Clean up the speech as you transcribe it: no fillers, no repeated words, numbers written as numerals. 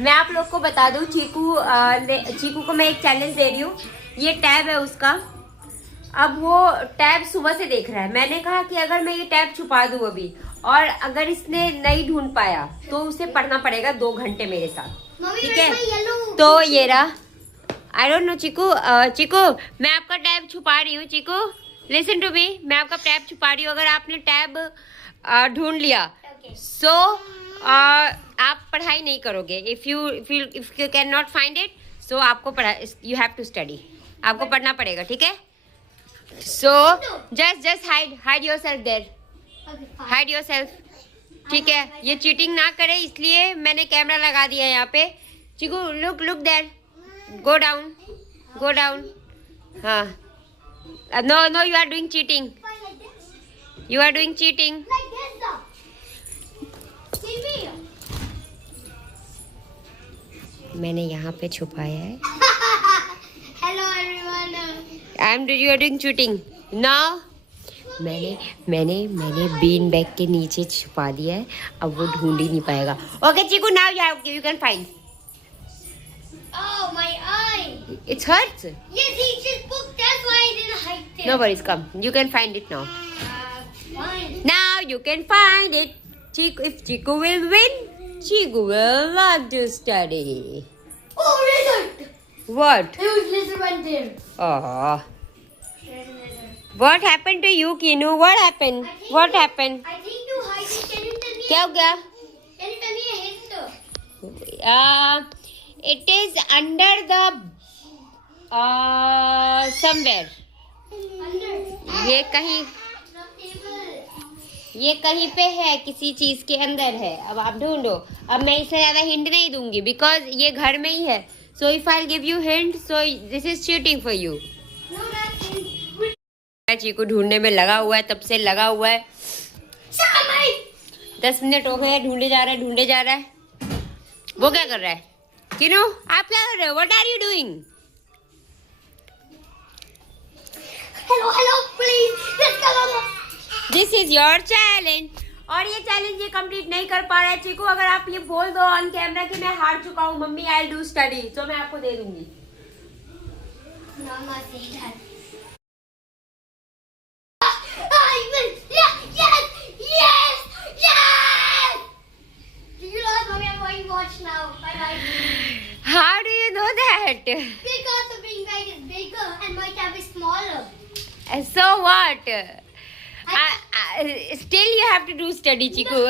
मैं आप लोग को बता दूं, चीकू को मैं एक चैलेंज दे रही हूँ। ये टैब है उसका। अब वो टैब सुबह से देख रहा है। मैंने कहा कि अगर मैं ये टैब छुपा दूं अभी और अगर इसने नहीं ढूंढ पाया तो उसे पढ़ना पड़ेगा 2 घंटे मेरे साथ, ठीक है? तो ये रहा। आई डोंट नो चीकू, चीकू मैं आपका टैब छुपा रही हूँ। चीकू लिसन टू मी, मैं आपका टैब छुपा रही हूँ। अगर आपने टैब ढूंढ लिया सो आप पढ़ाई नहीं करोगे। If you can not find it so आपको यू हैव टू स्टडी, आपको पढ़ना पड़ेगा, ठीक है? So just hide yourself there, hide yourself, ठीक है? ये चीटिंग ना करे इसलिए मैंने कैमरा लगा दिया है यहाँ पे। Chiku look there, go down. हाँ, no you are doing cheating, you are doing cheating. मैंने यहाँ पे छुपाया है। Hello everyone, you are doing cheating now. मैंने बीन बैग के नीचे छुपा दिया है, अब वो ढूंढ ही नहीं पाएगा। Okay Chiku, now you can find. Oh, my eye! It hurts. Yes, he just booked. That's why I didn't hide it. No worries, come. You can find it now. Fine. Now you can find it. If Chiku will win, Chiku will love to study. Oh, lizard! What? There was lizard right there. Oh. There's a lizard. What happened to you, Kinu? What happened? What happened? I think you hide it. Can you tell me? क्या हो गया? Can you tell me a hint? It is under the somewhere. Under. ये कहीं पे है, किसी चीज के अंदर है। अब आप ढूंढो। अब मैं इससे ज्यादा हिंट नहीं दूंगी बिकॉज ये घर में ही है। So if I give you hint so this is cheating for you. No, that's hint. चीकू ढूंढने में लगा हुआ है, तब से लगा हुआ है। 10 मिनट हो गए, ढूंढे जा रहा है। वो क्या कर रहा है? किनो, आप क्या कर रहे हो? What are you doing? Hello, please. Let's go. This is your challenge. और ये चैलेंज ये कंप्लीट नहीं कर पा रहा है चीकू। अगर आप ये बोल दो ऑन कैमरा कि मैं हार चुका हूँ मम्मी, आई डू स्टडी, तो मैं आपको दे दूंगी। No, I'm not saying that. I will. Yes. You lost, mommy. I'm going to watch now. Bye. How do you know that? Because the bean bag is bigger and my tab is smaller. So what? Still you have to do study, Chiku.